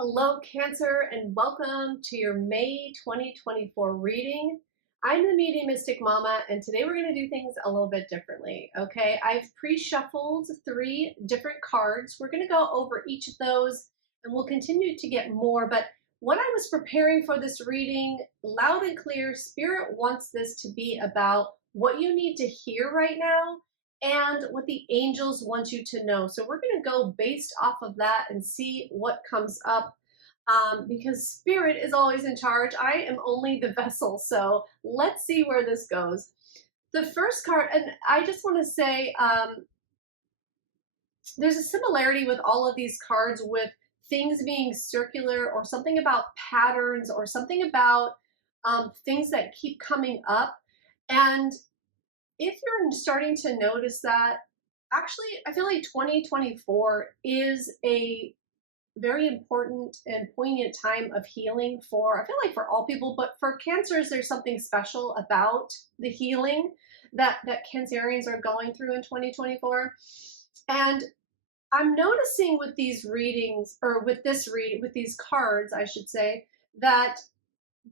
Hello, Cancer, and welcome to your May 2024 reading. I'm the Mediumistic Mama, and today we're going to do things a little bit differently, okay? I've pre-shuffled 3 different cards. We're going to go over each of those, and we'll continue to get more, but when I was preparing for this reading, loud and clear, Spirit wants this to be about what you need to hear right now and what the angels want you to know. So we're going to go based off of that and see what comes up, because Spirit is always in charge. I am only the vessel. So let's see where this goes. The first card, and I just want to say there's a similarity with all of these cards with things being circular or something about patterns or something about things that keep coming up. And if you're starting to notice that, actually, I feel like 2024 is a very important and poignant time of healing I feel like for all people, but for Cancers, there's something special about the healing that Cancerians are going through in 2024. And I'm noticing with these readings, or with these cards, I should say, that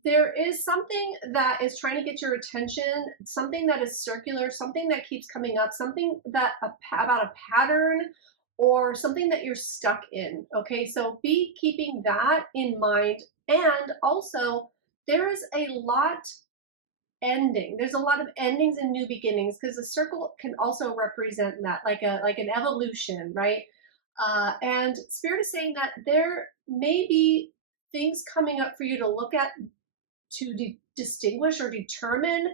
there is something that is trying to get your attention, something that is circular, something that keeps coming up, something that about a pattern or something that you're stuck in. Okay, so be keeping that in mind. And also, there is a lot ending. There's a lot of endings and new beginnings, because the circle can also represent that, like an evolution, right? And Spirit is saying that there may be things coming up for you to look at, to distinguish or determine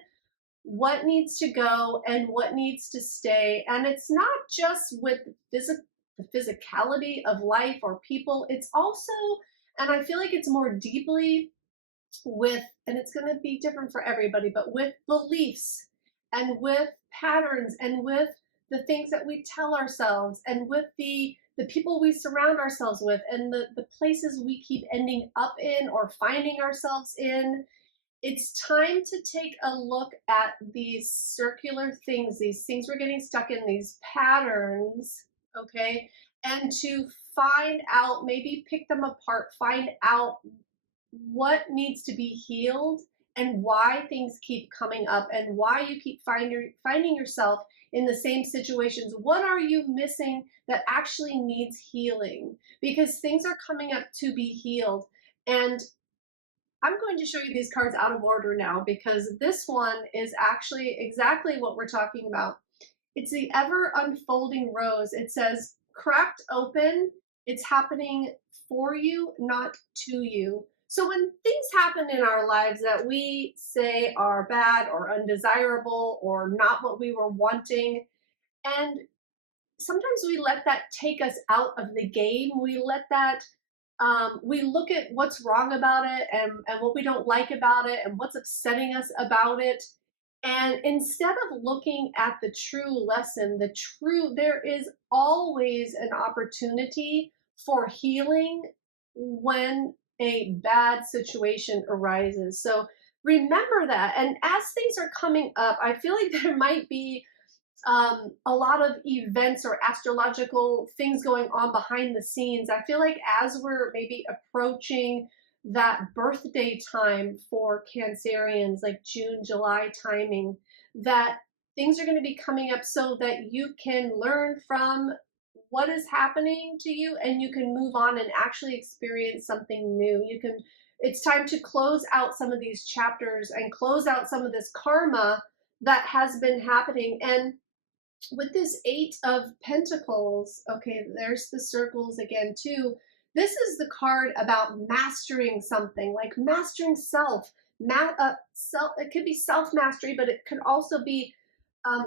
what needs to go and what needs to stay. And it's not just with the physicality of life or people, it's also, and I feel like it's more deeply with, and it's going to be different for everybody, but with beliefs and with patterns and with the things that we tell ourselves and with the people we surround ourselves with and the places we keep ending up in or finding ourselves in. It's time to take a look at these circular things, these things we're getting stuck in, these patterns, okay? And to find out, maybe pick them apart, find out what needs to be healed and why things keep coming up and why you keep finding yourself in the same situations. What are you missing that actually needs healing? Because things are coming up to be healed. And I'm going to show you these cards out of order now, because this one is actually exactly what we're talking about. It's the ever unfolding rose. It says, cracked open, it's happening for you, not to you. So when things happen in our lives that we say are bad or undesirable or not what we were wanting, and sometimes we let that take us out of the game. We let that, we look at what's wrong about it and what we don't like about it and what's upsetting us about it. And instead of looking at the true lesson, there is always an opportunity for healing when a bad situation arises. So remember that. And as things are coming up, I feel like there might be a lot of events or astrological things going on behind the scenes. I feel like as we're maybe approaching that birthday time for Cancerians, like June, July timing, that things are going to be coming up so that you can learn from what is happening to you and you can move on and actually experience something new. It's time to close out some of these chapters and close out some of this karma that has been happening. And with this 8 of Pentacles, okay, there's the circles again too. This is the card about mastering something, like mastering self. It could be self-mastery, but it could also be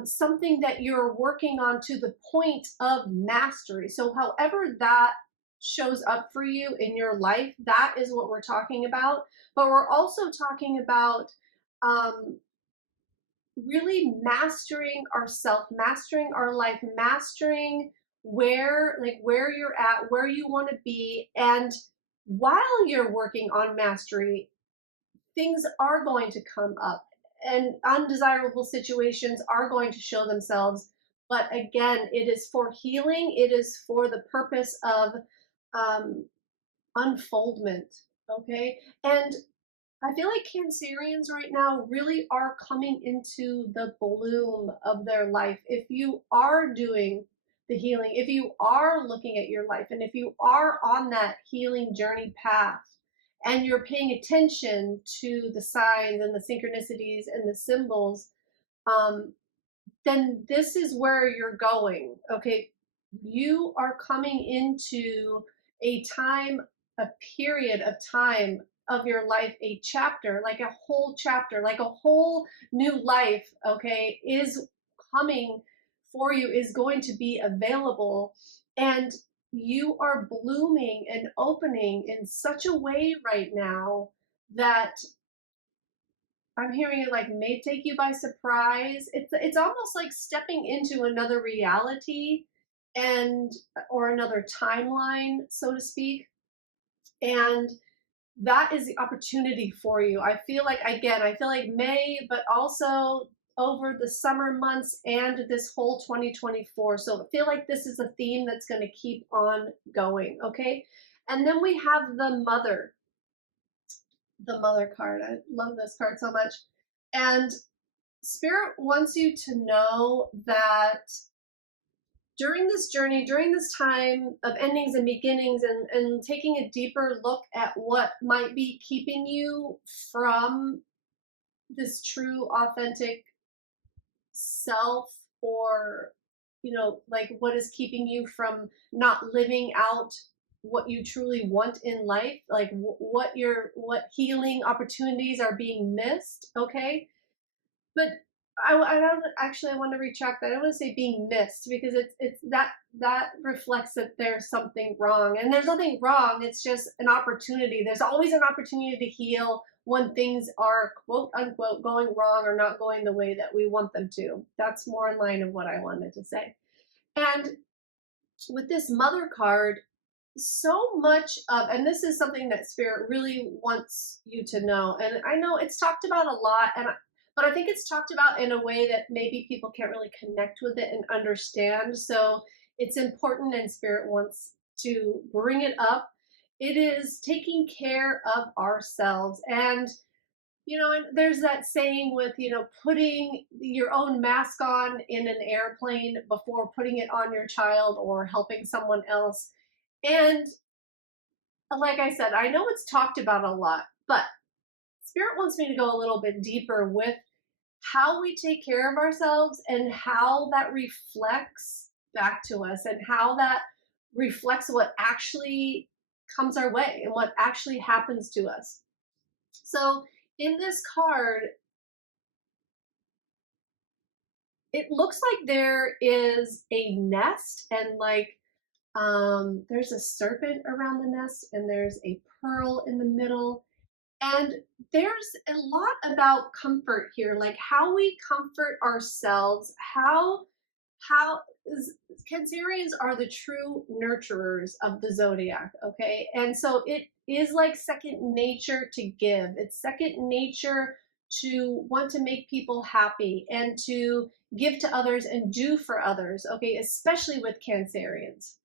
something that you're working on to the point of mastery. So however that shows up for you in your life, that is what we're talking about. But we're also talking about really mastering ourself, mastering our life, mastering where you're at, where you want to be. And while you're working on mastery, things are going to come up and undesirable situations are going to show themselves. But again, it is for healing. It is for the purpose of unfoldment. Okay. And I feel like Cancerians right now really are coming into the bloom of their life. If you are doing the healing, if you are looking at your life, and if you are on that healing journey path, and you're paying attention to the signs and the synchronicities and the symbols, um, then this is where you're going. Okay. You are coming into a time, a period of time of your life, a chapter, like a whole chapter, like a whole new life, okay, is coming for you, is going to be available. And you are blooming and opening in such a way right now that I'm hearing it like may take you by surprise. It's almost like stepping into another reality and or another timeline, so to speak. And that is the opportunity for you. I feel like, again, I feel like May, but also over the summer months and this whole 2024. So I feel like this is a theme that's going to keep on going. Okay. And then we have the mother card. I love this card so much. And Spirit wants you to know that during this journey, during this time of endings and beginnings, and taking a deeper look at what might be keeping you from this true, authentic self, or, like what is keeping you from not living out what you truly want in life, like what healing opportunities are being missed. Okay. But I don't actually. I want to retract that. I don't want to say being missed, because it's that reflects that there's something wrong, and there's nothing wrong. It's just an opportunity. There's always an opportunity to heal when things are quote unquote going wrong or not going the way that we want them to. That's more in line of what I wanted to say. And with this mother card, so much of, and this is something that Spirit really wants you to know, and I know it's talked about a lot, but I think it's talked about in a way that maybe people can't really connect with it and understand. So it's important, and Spirit wants to bring it up. It is taking care of ourselves. And and there's that saying with, putting your own mask on in an airplane before putting it on your child or helping someone else. And like I said, I know it's talked about a lot, but Spirit wants me to go a little bit deeper with how we take care of ourselves and how that reflects back to us, and how that reflects what actually comes our way and what actually happens to us. So in this card, it looks like there is a nest, and like there's a serpent around the nest, and there's a pearl in the middle. And there's a lot about comfort here, like how we comfort ourselves, how Cancerians are the true nurturers of the zodiac, okay? And so it is like second nature to give. It's second nature to want to make people happy and to give to others and do for others, okay? Especially with Cancerians.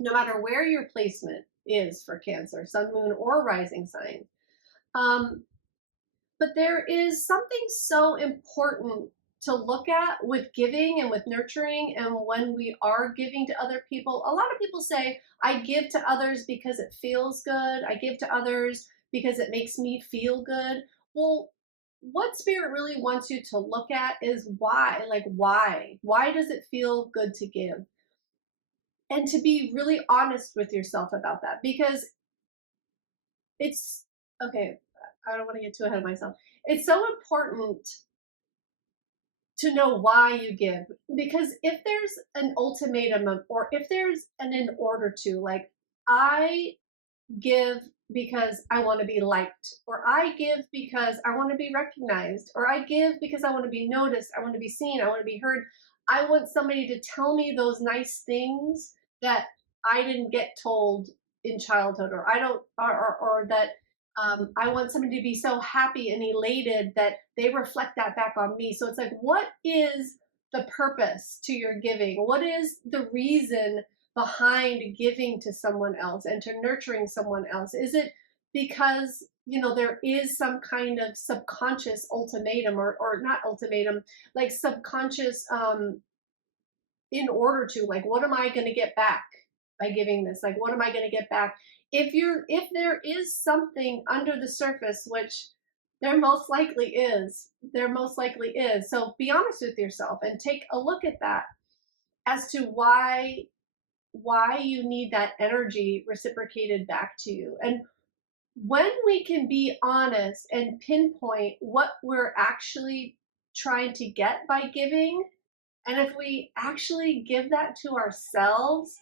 No matter where your placement is for Cancer, sun, moon, or rising sign. But there is something so important to look at with giving and with nurturing, and when we are giving to other people. A lot of people say, I give to others because it feels good. I give to others because it makes me feel good. Well, what Spirit really wants you to look at is why. Like, why? Why does it feel good to give? And to be really honest with yourself about that, because it's okay. I don't want to get too ahead of myself. It's so important to know why you give, because if there's an ultimatum, or if there's an in order to, like, I give because I want to be liked, or I give because I want to be recognized, or I give because I want to be noticed, I want to be seen, I want to be heard. I want somebody to tell me those nice things that I didn't get told in childhood, or I don't, or that I want somebody to be so happy and elated that they reflect that back on me. So it's like, what is the purpose to your giving? What is the reason behind giving to someone else and to nurturing someone else? Is it because, there is some kind of subconscious ultimatum, or not ultimatum, like subconscious, in order to, like, what am I going to get back by giving this? Like, what am I going to get back? If there is something under the surface, which there most likely is. So be honest with yourself and take a look at that, as to why you need that energy reciprocated back to you. And when we can be honest and pinpoint what we're actually trying to get by giving, and if we actually give that to ourselves,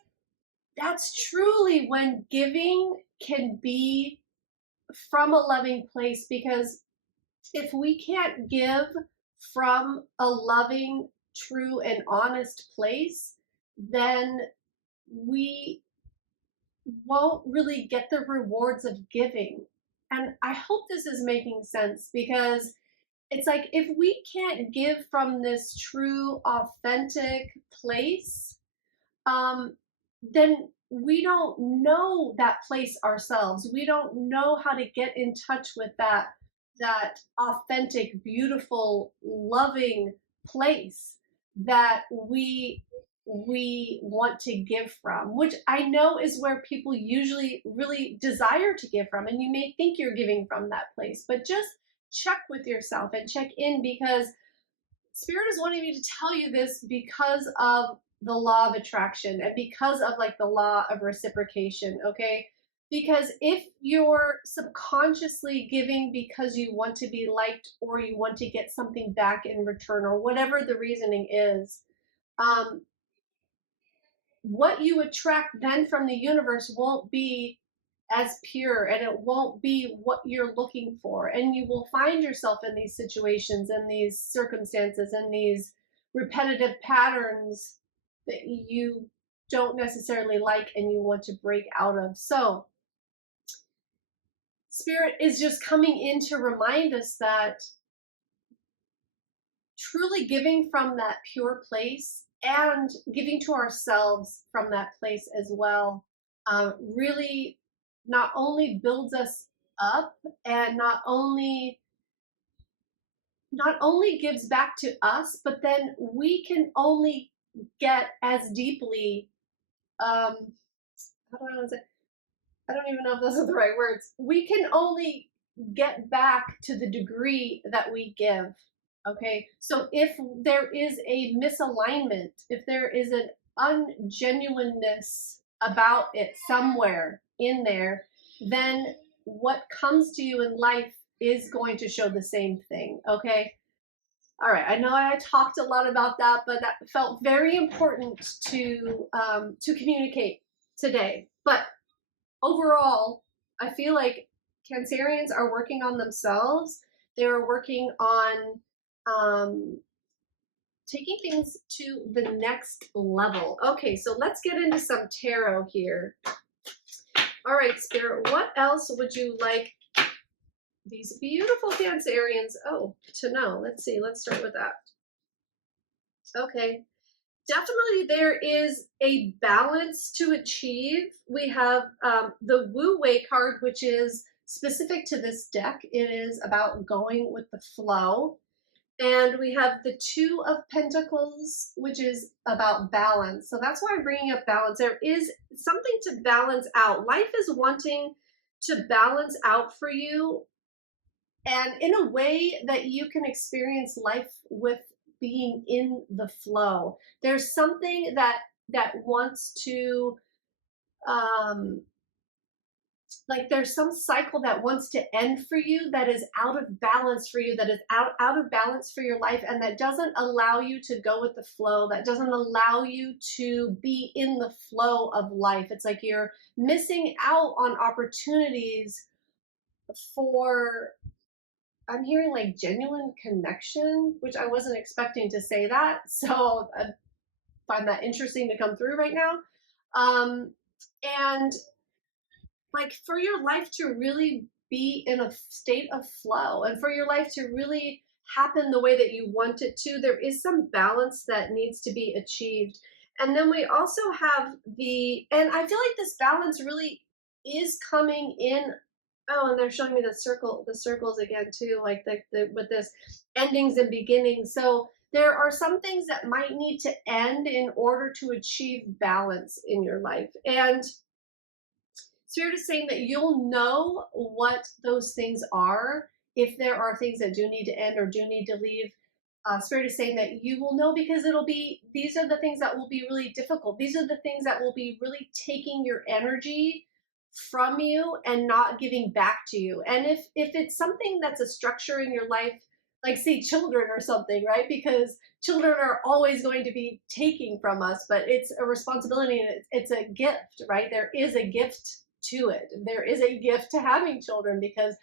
that's truly when giving can be from a loving place. Because if we can't give from a loving, true, and honest place, then we won't really get the rewards of giving. And I hope this is making sense, because it's like, if we can't give from this true, authentic place, then we don't know that place ourselves. We don't know how to get in touch with that authentic, beautiful, loving place that we want to give from, which I know is where people usually really desire to give from. And you may think you're giving from that place, but just check with yourself and check in, because Spirit is wanting me to tell you this because of the law of attraction and because of, like, the law of reciprocation, okay? Because if you're subconsciously giving because you want to be liked, or you want to get something back in return, or whatever the reasoning is, what you attract then from the universe won't be as pure, and it won't be what you're looking for. And you will find yourself in these situations and these circumstances and these repetitive patterns that you don't necessarily like and you want to break out of. So Spirit is just coming in to remind us that truly giving from that pure place, and giving to ourselves from that place as well, really not only builds us up, and not only gives back to us, but then we can only get as deeply, how do I want to say, I don't even know if those are the right words. We can only get back to the degree that we give. Okay, so if there is a misalignment, if there is an ungenuineness about it somewhere in there, then what comes to you in life is going to show the same thing. Okay. All right. I know I talked a lot about that, but that felt very important to communicate today. But overall, I feel like Cancerians are working on themselves. They are working on taking things to the next level. Okay, so let's get into some tarot here. All right, Spirit, what else would you like these beautiful Cancerians, to know? Let's see, let's start with that. Okay, definitely there is a balance to achieve. We have the Wu Wei card, which is specific to this deck. It is about going with the flow. And we have the Two of Pentacles, which is about balance. So that's why I'm bringing up balance. There is something to balance out. Life is wanting to balance out for you, and in a way that you can experience life with being in the flow. There's something that wants to, like, there's some cycle that wants to end for you, that is out of balance for you, that is out of balance for your life, and that doesn't allow you to go with the flow, that doesn't allow you to be in the flow of life. It's like you're missing out on opportunities for, I'm hearing, like, genuine connection, which I wasn't expecting to say that, so I find that interesting to come through right now. And like, for your life to really be in a state of flow, and for your life to really happen the way that you want it to, there is some balance that needs to be achieved. And then we also have and I feel like this balance really is coming in. Oh, and they're showing me the circles again too, like with this endings and beginnings. So there are some things that might need to end in order to achieve balance in your life. And Spirit is saying that you'll know what those things are if there are things that do need to end or do need to leave. Spirit is saying that you will know because these are the things that will be really difficult. These are the things that will be really taking your energy from you and not giving back to you. And if it's something that's a structure in your life, like say children or something, right? Because children are always going to be taking from us, but it's a responsibility and it's a gift, right? There is a gift to it. There is a gift to having children because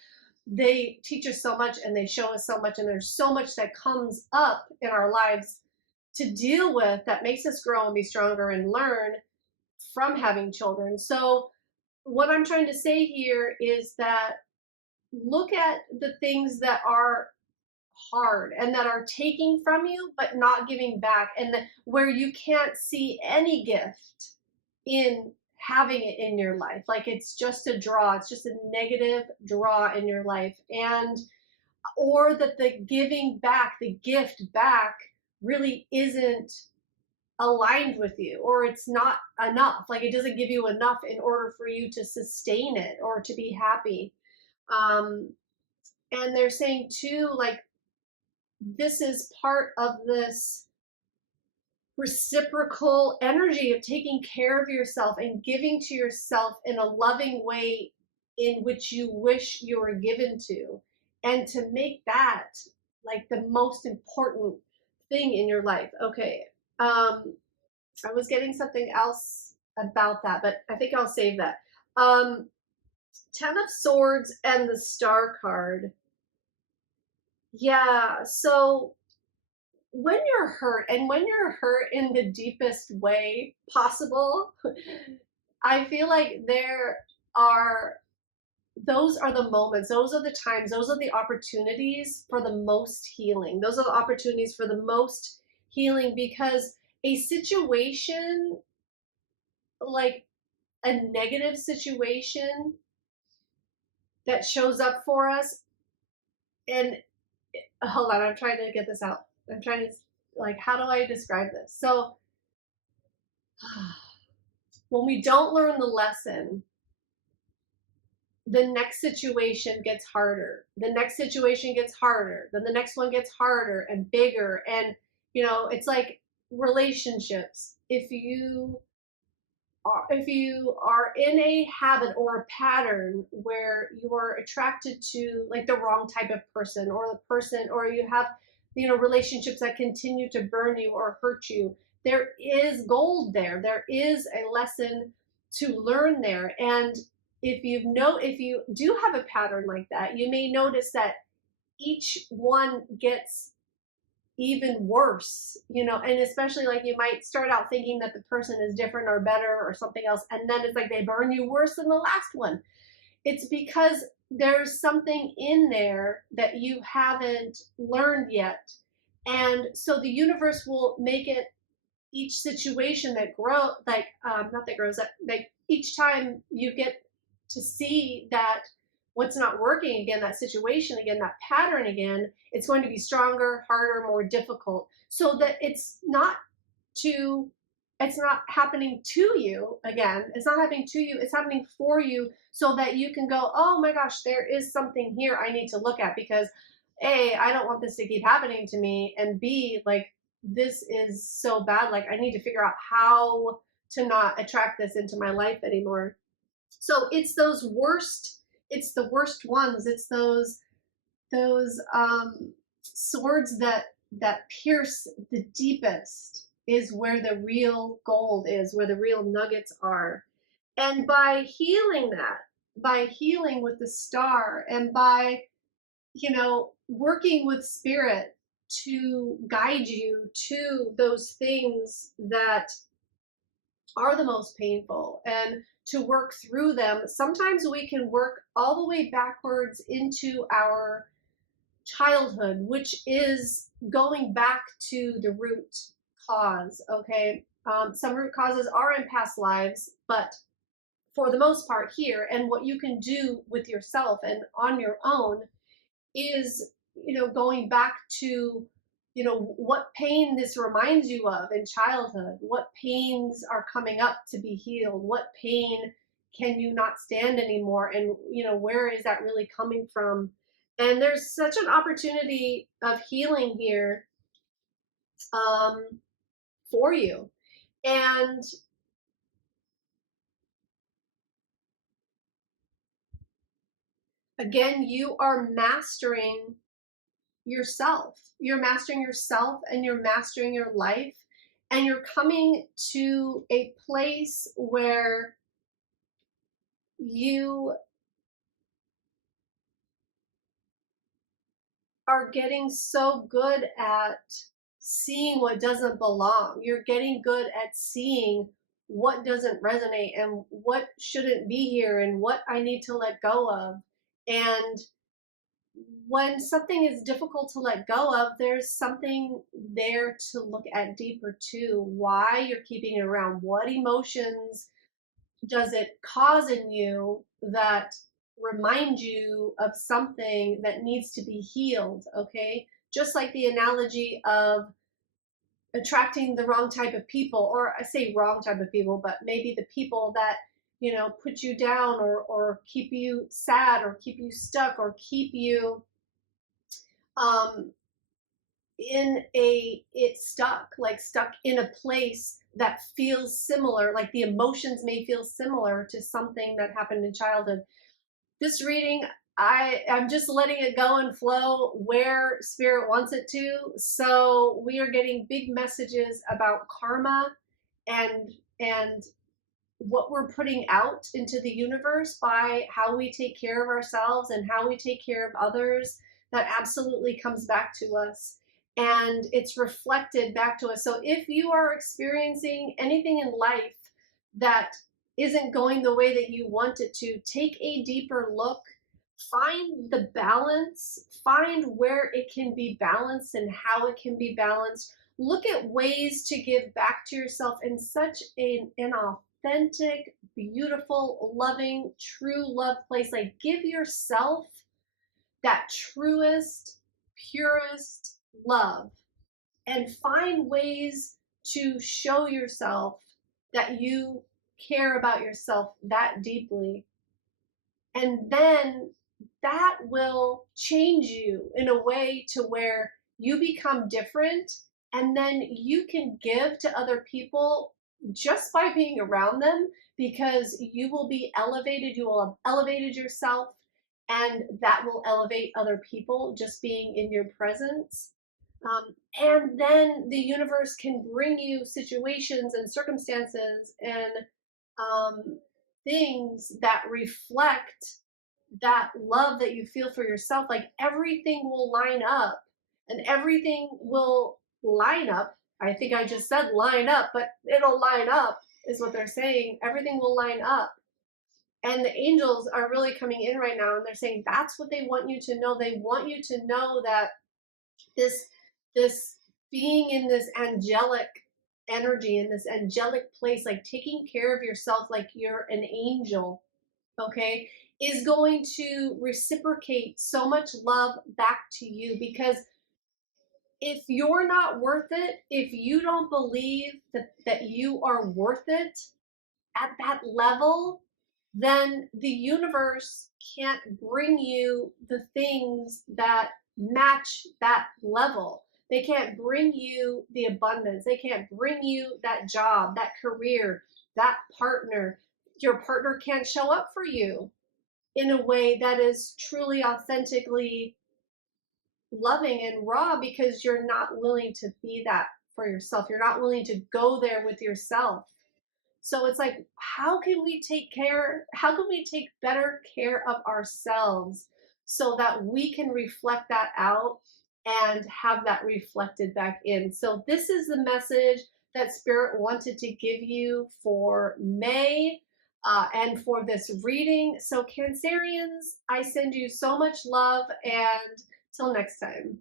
they teach us so much and they show us so much, and there's so much that comes up in our lives to deal with that makes us grow and be stronger and learn from having children. So what I'm trying to say here is that look at the things that are hard and that are taking from you but not giving back, and where you can't see any gift in having it in your life, like it's just a draw, it's just a negative draw in your life. And or that the giving back, the gift back, really isn't aligned with you, or it's not enough, like it doesn't give you enough in order for you to sustain it or to be happy. um and they're saying too, like this is part of this reciprocal energy of taking care of yourself and giving to yourself in a loving way in which you wish you were given to, and to make that like the most important thing in your life. Okay. I was getting something else about that, but I think I'll save that. 10 of Swords and the Star card. Yeah, so when you're hurt, and when you're hurt in the deepest way possible, I feel like are those are the moments, those are the times, those are the opportunities for the most healing. Those are the opportunities for the most healing, because a situation, like a negative situation that shows up for us, and hold on, I'm trying to get this out. I'm trying to, like, how do I describe this? So when we don't learn the lesson, the next situation gets harder. The next situation gets harder. Then the next one gets harder and bigger. And, it's like relationships. If you are in a habit or a pattern where you are attracted to like the wrong type of person, or the person, or you have relationships that continue to burn you or hurt you, there is gold there. There is a lesson to learn there. And if you do have a pattern like that, you may notice that each one gets even worse, and especially like you might start out thinking that the person is different or better or something else, and then it's like they burn you worse than the last one. It's because there's something in there that you haven't learned yet. And so the universe will make it, each situation that grow like not that grows, that like each time you get to see that what's not working again, that situation again, that pattern again, it's going to be stronger, harder, more difficult, so that it's not happening to you again. It's not happening to you, it's happening for you, so that you can go, oh my gosh, there is something here I need to look at, because A, I don't want this to keep happening to me, and B, like this is so bad, like I need to figure out how to not attract this into my life anymore. So it's the worst ones. It's those swords that pierce the deepest is where the real gold is, where the real nuggets are. And by healing that, by healing with the star, and by working with spirit to guide you to those things that are the most painful, and to work through them. Sometimes we can work all the way backwards into our childhood, which is going back to the root cause. Okay. Some root causes are in past lives, but for the most part here, and what you can do with yourself and on your own is, going back to, what pain this reminds you of in childhood, what pains are coming up to be healed, what pain can you not stand anymore, and, where is that really coming from? And there's such an opportunity of healing here, um, for you. And again, you are mastering yourself. You're mastering yourself and you're mastering your life. And you're coming to a place where you are getting so good at seeing what doesn't belong. You're getting good at seeing what doesn't resonate and what shouldn't be here and what I need to let go of. And when something is difficult to let go of, there's something there to look at deeper too. Why you're keeping it around? What emotions does it cause in you that remind you of something that needs to be healed? Okay, just like the analogy of attracting the wrong type of people, or I say wrong type of people, but maybe the people that put you down, or keep you sad, or keep you stuck, or keep you um stuck in a place that feels similar, like the emotions may feel similar to something that happened in childhood. This reading, I'm just letting it go and flow where spirit wants it to. So we are getting big messages about karma, and what we're putting out into the universe by how we take care of ourselves and how we take care of others. That absolutely comes back to us, and it's reflected back to us. So if you are experiencing anything in life that isn't going the way that you want it to, take a deeper look, find the balance, find where it can be balanced and how it can be balanced. Look at ways to give back to yourself in such an authentic, beautiful, loving, true love place. Like, give yourself that truest, purest love, and find ways to show yourself that you care about yourself that deeply. And then that will change you in a way to where you become different, and then you can give to other people just by being around them, because you will be elevated, you will have elevated yourself, and that will elevate other people just being in your presence. And then the universe can bring you situations and circumstances and um, things that reflect that love that you feel for yourself. Like, everything will line up, and everything will line up. I think I just said line up, but it'll line up is what they're saying. Everything will line up. And the angels are really coming in right now, and they're saying that's what they want you to know. They want you to know that this being in this angelic energy, in this angelic place, like taking care of yourself like you're an angel, okay, is going to reciprocate so much love back to you. Because if you're not worth it, if you don't believe that you are worth it at that level, then the universe can't bring you the things that match that level. They can't bring you the abundance. They can't bring you that job, that career, that partner. Your partner can't show up for you in a way that is truly, authentically loving and raw, because you're not willing to be that for yourself. You're not willing to go there with yourself. So it's like, how can we take better care of ourselves so that we can reflect that out and have that reflected back in? So this is the message that Spirit wanted to give you for May, and for this reading. So Cancerians, I send you so much love, and till next time.